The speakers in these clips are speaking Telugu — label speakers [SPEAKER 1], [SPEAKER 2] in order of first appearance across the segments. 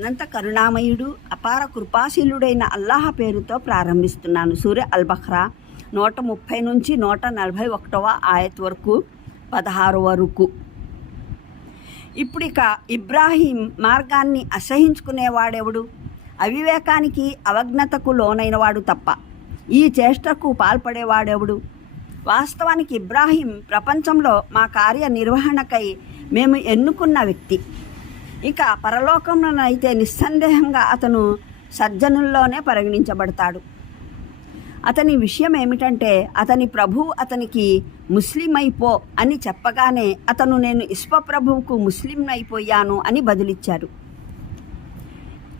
[SPEAKER 1] అనంత కరుణామయుడు అపార కృపాశీలుడైన అల్లాహ పేరుతో ప్రారంభిస్తున్నాను. సూర్య అల్ బఖ్రా నూట ముప్పై నుంచి నూట నలభై ఒకటవ ఆయత్ వరకు పదహారు వరకు. ఇప్పుడిక ఇబ్రాహీం మార్గాన్ని అసహించుకునేవాడెవడు? అవివేకానికి అవజ్ఞతకు లోనైనవాడు తప్ప ఈ చేష్టకు పాల్పడేవాడెవడు? వాస్తవానికి ఇబ్రాహీం ప్రపంచంలో మా కార్య నిర్వహణకై మేము ఎన్నుకున్న వ్యక్తి. ఇక పరలోకంలోనైతే నిస్సందేహంగా అతను సజ్జనుల్లోనే పరిగణించబడతాడు. అతని విషయం ఏమిటంటే అతని ప్రభు అతనికి ముస్లిం అయిపో అని చెప్పగానే అతను నేను ఇష్పప్రభువుకు ముస్లిం అయిపోయాను అని బదులిచ్చాడు.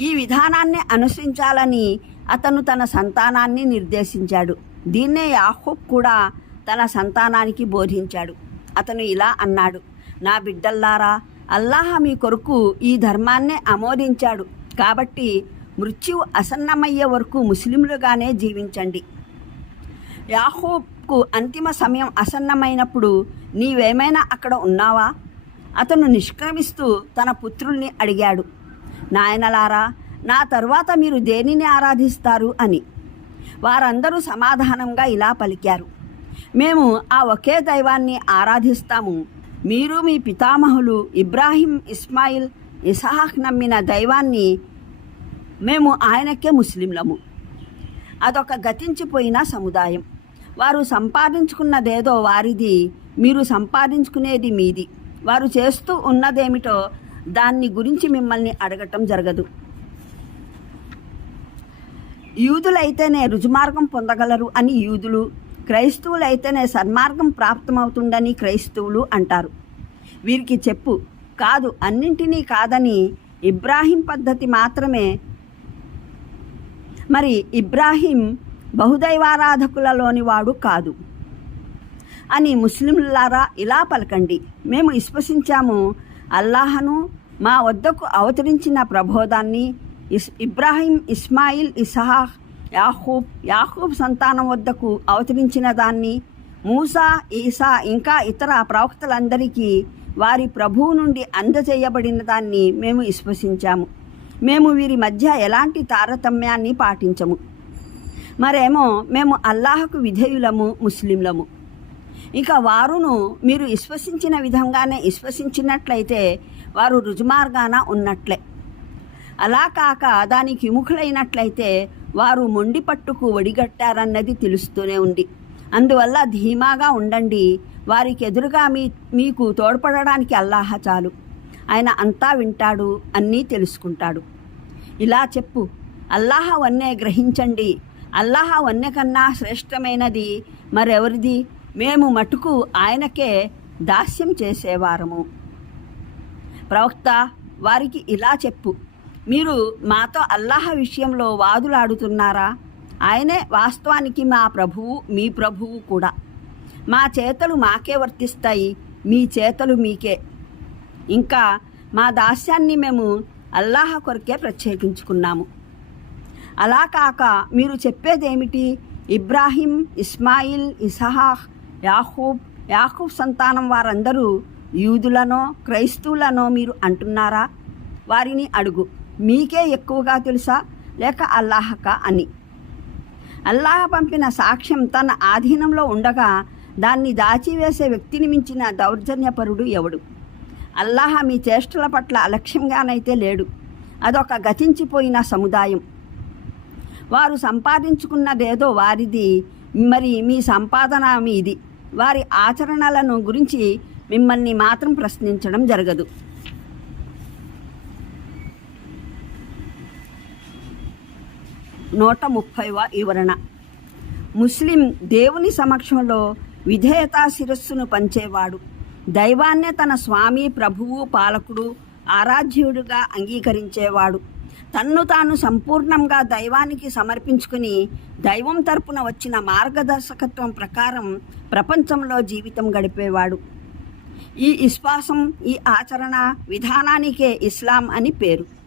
[SPEAKER 1] ఈ విధానాన్ని అనుసరించాలని అతను తన సంతానాన్ని నిర్దేశించాడు. దీన్నే యాహూబ్ కూడా తన సంతానానికి బోధించాడు. అతను ఇలా అన్నాడు నా బిడ్డల్లారా అల్లాహ మీ కొరకు ఈ ధర్మాన్నే ఆమోదించాడు. కాబట్టి మృత్యువు అసన్నమయ్యే వరకు ముస్లింలుగానే జీవించండి. యాహూబ్కు అంతిమ సమయం అసన్నమైనప్పుడు నీవేమైనా అక్కడ ఉన్నావా? అతను నిష్క్రమిస్తూ తన పుత్రుల్ని అడిగాడు. నాయనలారా నా తర్వాత మీరు దేనిని ఆరాధిస్తారు అని. వారందరూ సమాధానంగా ఇలా పలికారు. మేము ఆ ఒకే దైవాన్ని ఆరాధిస్తాము. మీరు మీ పితామహులు ఇబ్రాహిం ఇస్మాయిల్ ఇసహాక్ నమ్మిన దైవాన్ని మేము ఆయనకే ముస్లింలము. అదొక గతించిపోయిన సముదాయం. వారు సంపాదించుకున్నదేదో వారిది మీరు సంపాదించుకునేది మీది. వారు చేస్తూ ఉన్నదేమిటో దాన్ని గురించి మిమ్మల్ని అడగటం జరగదు. యూదులైతేనే రుజుమార్గం పొందగలరు అని యూదులు క్రైస్తవులైతేనే సన్మార్గం ప్రాప్తమవుతుందని క్రైస్తవులు అంటారు. వీరికి చెప్పు కాదు అన్నింటినీ కాదని ఇబ్రాహీం పద్ధతి మాత్రమే. మరి ఇబ్రాహీం బహుదైవారాధకులలోని వాడు కాదు. అని ముస్లింలారా ఇలా పలకండి. మేము విశ్వసించాము అల్లాహను మా వద్దకు అవతరించిన ప్రబోధాన్ని is Ibrahim Ismail Ishaq Yaqub Yaqub సంతానం వద్దకు అవతరించిన దాన్ని మూసా ఈసా ఇంకా ఇతర ప్రవక్తలందరికీ వారి ప్రభువు నుండి అందజేయబడిన దాన్ని మేము విశ్వసించాము. మేము వీరి మధ్య ఎలాంటి తారతమ్యాన్ని పాటించము. మరేమో మేము అల్లాహకు విధేయులము ముస్లింలము. ఇక వారును మీరు విశ్వసించిన విధంగానే విశ్వసించినట్లయితే వారు రుజుమార్గాన ఉన్నట్లే. అలా కాక దానికి విముఖులైనట్లయితే వారు మొండి పట్టుకు ఒడిగట్టారన్నది తెలుస్తూనే ఉంది. అందువల్ల ధీమాగా ఉండండి. వారికి ఎదురుగా మీ మీకు తోడ్పడడానికి అల్లాహ చాలు. ఆయన అంతా వింటాడు అన్నీ తెలుసుకుంటాడు. ఇలా చెప్పు. అల్లాహ వన్నే గ్రహించండి. అల్లాహ వన్య కన్నా శ్రేష్టమైనది మరెవరిది? మేము మటుకు ఆయనకే దాస్యం చేసేవారము. ప్రవక్త వారికి ఇలా చెప్పు. మీరు మాతో అల్లాహ విషయంలో వాదులాడుతున్నారా? ఆయనే వాస్తవానికి మా ప్రభువు మీ ప్రభువు కూడా. మా చేతలు మాకే వర్తిస్తాయి మీ చేతలు మీకే. ఇంకా మా దాస్యాన్ని మేము అల్లాహ కొరకే ప్రత్యేకించుకున్నాము. అలా కాక మీరు చెప్పేదేమిటి? Ibrahim Ismail Ishaq Yaqub Yaqub సంతానం వారందరూ యూదులనో క్రైస్తవులనో మీరు అంటున్నారా? వారిని అడుగు. మీకే ఎక్కువగా తెలుసా? లేక అల్లాహక అని. అల్లాహ పంపిన సాక్ష్యం తన ఆధీనంలో ఉండగా దాన్ని దాచివేసే వ్యక్తిని మించిన దౌర్జన్యపరుడు ఎవడు? అల్లాహ మీ చేష్టల పట్ల అలక్ష్యంగానైతే లేడు. అదొక గతించిపోయిన సముదాయం. వారు సంపాదించుకున్నదేదో వారిది మరి మీ సంపాదన మీది. వారి ఆచరణలను గురించి మిమ్మల్ని మాత్రం ప్రశ్నించడం జరగదు. నూట ముప్పైవ వివరణ. ముస్లిం దేవుని సమక్షంలో విధేయతా శిరస్సును పంచేవాడు. దైవాన్నే తన స్వామి ప్రభువు పాలకుడు ఆరాధ్యుడుగా అంగీకరించేవాడు. తన్ను తాను సంపూర్ణంగా దైవానికి సమర్పించుకుని దైవం తరపున వచ్చిన మార్గదర్శకత్వం ప్రకారం ప్రపంచంలో జీవితం గడిపేవాడు. ఈ విశ్వాసం ఈ ఆచరణ విధానానికే ఇస్లాం అని పేరు.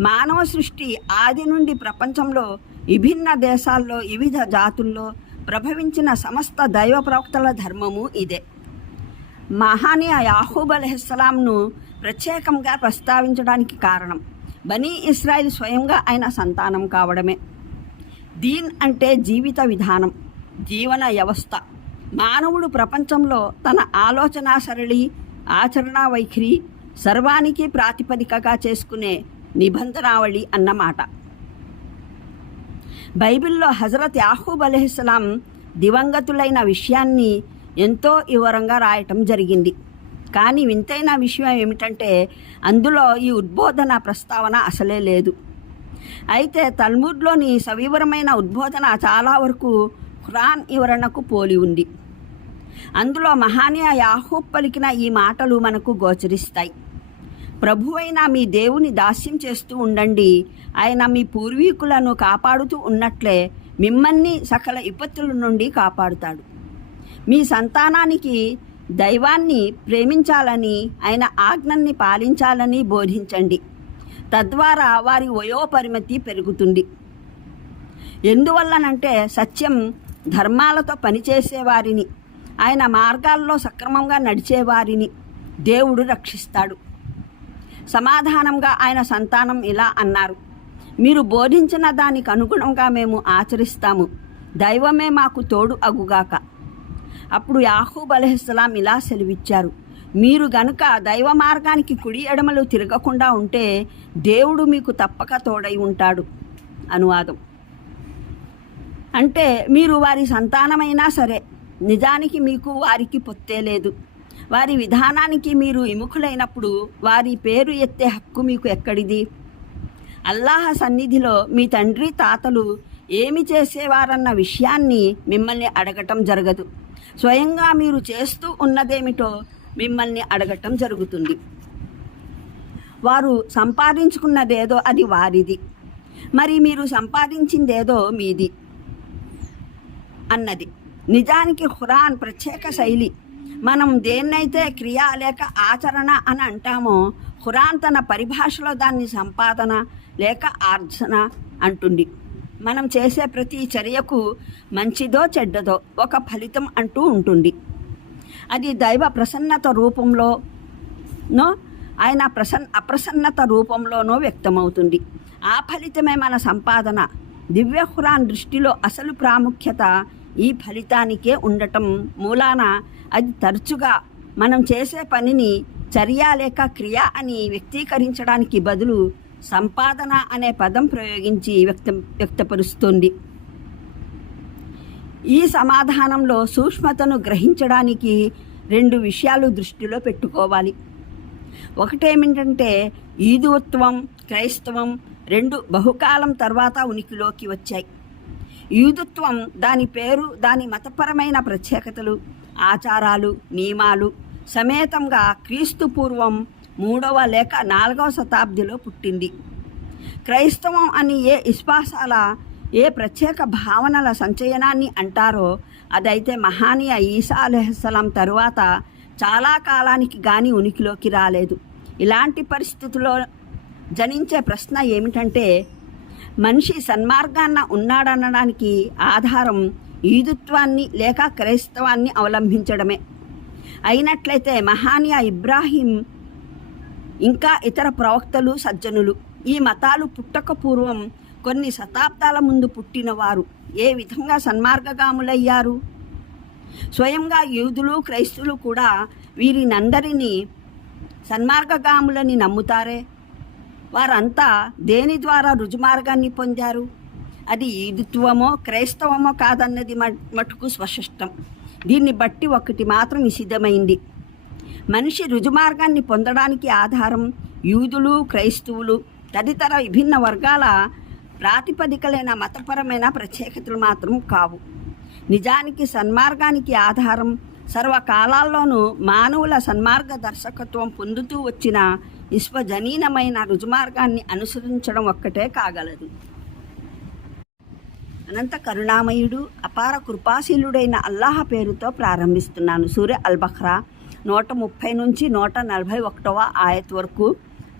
[SPEAKER 1] మానవ సృష్టి ఆది నుండి ప్రపంచంలో విభిన్న దేశాల్లో వివిధ జాతుల్లో ప్రభవించిన సమస్త దైవ ప్రవక్తల ధర్మము ఇదే. మహానీయ యాహూబ్ అలహిస్సలాంను ప్రత్యేకంగా ప్రస్తావించడానికి కారణం బనీ ఇస్రాయిల్ స్వయంగా ఆయన సంతానం కావడమే. దీన్ అంటే జీవిత విధానం జీవన వ్యవస్థ. మానవుడు ప్రపంచంలో తన ఆలోచనా సరళి ఆచరణ వైఖరి సర్వానికి ప్రాతిపదికగా చేసుకునే నిబంధనావళి అన్నమాట. బైబిల్లో హజరత్ యాహూబ్ అలహిస్లాం దివంగతులైన విషయాన్ని ఎంతో వివరంగా రాయటం జరిగింది. కానీ వింతైన విషయం ఏమిటంటే అందులో ఈ ఉద్బోధన ప్రస్తావన అసలే లేదు. అయితే తల్ముడ్లోని సవివరమైన ఉద్బోధన చాలా వరకు ఖురాన్ వివరణకు పోలి ఉంది. అందులో మహానీయ యాహూబ్ పలికిన ఈ మాటలు మనకు గోచరిస్తాయి. ప్రభువైన మీ దేవుని దాస్యం చేస్తూ ఉండండి. ఆయన మీ పూర్వీకులను కాపాడుతూ ఉన్నట్లే మిమ్మల్ని సకల విపత్తుల నుండి కాపాడుతాడు. మీ సంతానానికి దైవాన్ని ప్రేమించాలని ఆయన ఆజ్ఞల్ని పాలించాలని బోధించండి. తద్వారా వారి వయోపరిమితి పెరుగుతుంది. ఎందువల్లనంటే సత్యం ధర్మాలతో పనిచేసేవారిని. ఆయన మార్గాల్లో సక్రమంగా నడిచేవారిని దేవుడు రక్షిస్తాడు. సమాధానంగా ఆయన సంతానం ఇలా అన్నారు. మీరు బోధించిన దానికి అనుగుణంగా మేము ఆచరిస్తాము. దైవమే మాకు తోడు అగుగాక. అప్పుడు యాహూబ్ అలహిస్లాం ఇలా సెలవిచ్చారు. మీరు గనుక దైవ మార్గానికి కుడి ఎడమలు తిరగకుండా ఉంటే దేవుడు మీకు తప్పక తోడై ఉంటాడు అనువాదం అంటే మీరు వారి సంతానమైనా సరే నిజానికి మీకు వారికి పొత్తే లేదు. వారి విధానానికి మీరు విముఖులైనప్పుడు వారి పేరు ఎత్తే హక్కు మీకు ఎక్కడిది? అల్లాహ సన్నిధిలో మీ తండ్రి తాతలు ఏమి చేసేవారన్న విషయాన్ని మిమ్మల్ని అడగటం జరగదు. స్వయంగా మీరు చేస్తూ ఉన్నదేమిటో మిమ్మల్ని అడగటం జరుగుతుంది. వారు సంపాదించుకున్నదేదో అది వారిది. మరి మీరు సంపాదించిందేదో మీది. అన్నది. నిజానికి ఖురాన్ ప్రత్యేక శైలి. మనం దేన్నైతే క్రియ లేక ఆచరణ అని అంటామో ఖురాన్ తన పరిభాషలో దాన్ని సంపాదన లేక ఆర్జన అంటుంది. మనం చేసే ప్రతి చర్యకు మంచిదో చెడ్డదో ఒక ఫలితం అంటూ ఉంటుంది. అది దైవ ప్రసన్నత రూపంలోనో ఆయన ప్రసన్న అప్రసన్నత రూపంలోనో వ్యక్తమవుతుంది. ఆ ఫలితమే మన సంపాదన. దివ్య ఖురాన్ దృష్టిలో అసలు ప్రాముఖ్యత ఈ ఫలితానికే ఉండటం మూలాన అది తరచుగా మనం చేసే పనిని చర్య లేక క్రియ అని వ్యక్తీకరించడానికి బదులు సంపాదన అనే పదం ప్రయోగించి వ్యక్తం వ్యక్తపరుస్తుంది. ఈ సమాధానంలో సూక్ష్మతను గ్రహించడానికి రెండు విషయాలు దృష్టిలో పెట్టుకోవాలి. ఒకటేమిటంటే ఈదువత్వం క్రైస్తవం రెండు బహుకాలం తర్వాత ఉనికిలోకి వచ్చాయి. యూదుత్వం దాని పేరు దాని మతపరమైన ప్రత్యేకతలు ఆచారాలు నియమాలు సమేతంగా క్రీస్తు పూర్వం మూడవ లేక నాలుగవ శతాబ్దిలో పుట్టింది. క్రైస్తవం అని ఏ విశ్వాసాల ఏ ప్రత్యేక భావనల సంచయనాన్ని అంటారో అదైతే మహానీయ ఈసా అలెహస్సలం తరువాత చాలా కాలానికి కానీ ఉనికిలోకి రాలేదు. ఇలాంటి పరిస్థితుల్లో జనించే ప్రశ్న ఏమిటంటే మనిషి సన్మార్గాన్న ఉన్నాడనడానికి ఆధారం ఈదుత్వాన్ని లేక క్రైస్తవాన్ని అవలంబించడమే. అయినట్లయితే మహానియా ఇబ్రాహీం ఇంకా ఇతర ప్రవక్తలు సజ్జనులు ఈ మతాలు పుట్టక పూర్వం కొన్ని శతాబ్దాల ముందు పుట్టినవారు. ఏ విధంగా సన్మార్గగాములయ్యారు? స్వయంగా యూదులు క్రైస్తులు కూడా వీరినందరినీ సన్మార్గగాములని నమ్ముతారే? వారంతా దేని ద్వారా రుజుమార్గాన్ని పొందారు? అది ఈదుత్వమో క్రైస్తవమో కాదన్నది మ- మటుకు స్పష్టం. దీన్ని బట్టి ఒకటి మాత్రం నిషిద్ధమైంది. మనిషి రుజుమార్గాన్ని పొందడానికి ఆధారం యూదులు క్రైస్తవులు తదితర విభిన్న వర్గాల ప్రాతిపదికలైన మతపరమైన ప్రత్యేకతలు మాత్రం కావు. నిజానికి సన్మార్గానికి ఆధారం సర్వకాలాల్లోనూ మానవుల సన్మార్గ దర్శకత్వం పొందుతూ వచ్చిన విశ్వజనీనమైన రుజుమార్గాన్ని అనుసరించడం ఒక్కటే కాగలదు. అనంత కరుణామయుడు అపార కృపాశీలుడైన అల్లాహ పేరుతో ప్రారంభిస్తున్నాను. సూర్య అల్బఖ్రా నూట ముప్పై నుంచి నూట నలభై ఒకటవ ఆయత్ వరకు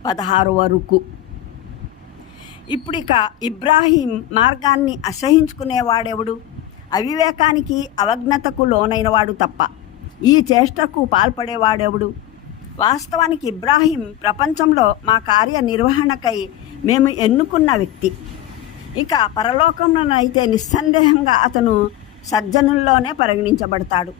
[SPEAKER 1] పదహారు వరకు ఇప్పుడిక ఇబ్రాహీం మార్గాన్ని అసహించుకునేవాడెవడు? అవివేకానికి అవజ్ఞతకు లోనైనవాడు తప్ప. ఈ చేష్టకు పాల్పడేవాడెవడు? వాస్తవానికి ఇబ్రాహీం ప్రపంచంలో మా కార్య నిర్వహణకై మేము ఎన్నుకున్న వ్యక్తి. ఇక పరలోకంలోనైతే నిస్సందేహంగా అతను సజ్జనుల్లోనే పరిగణించబడతాడు.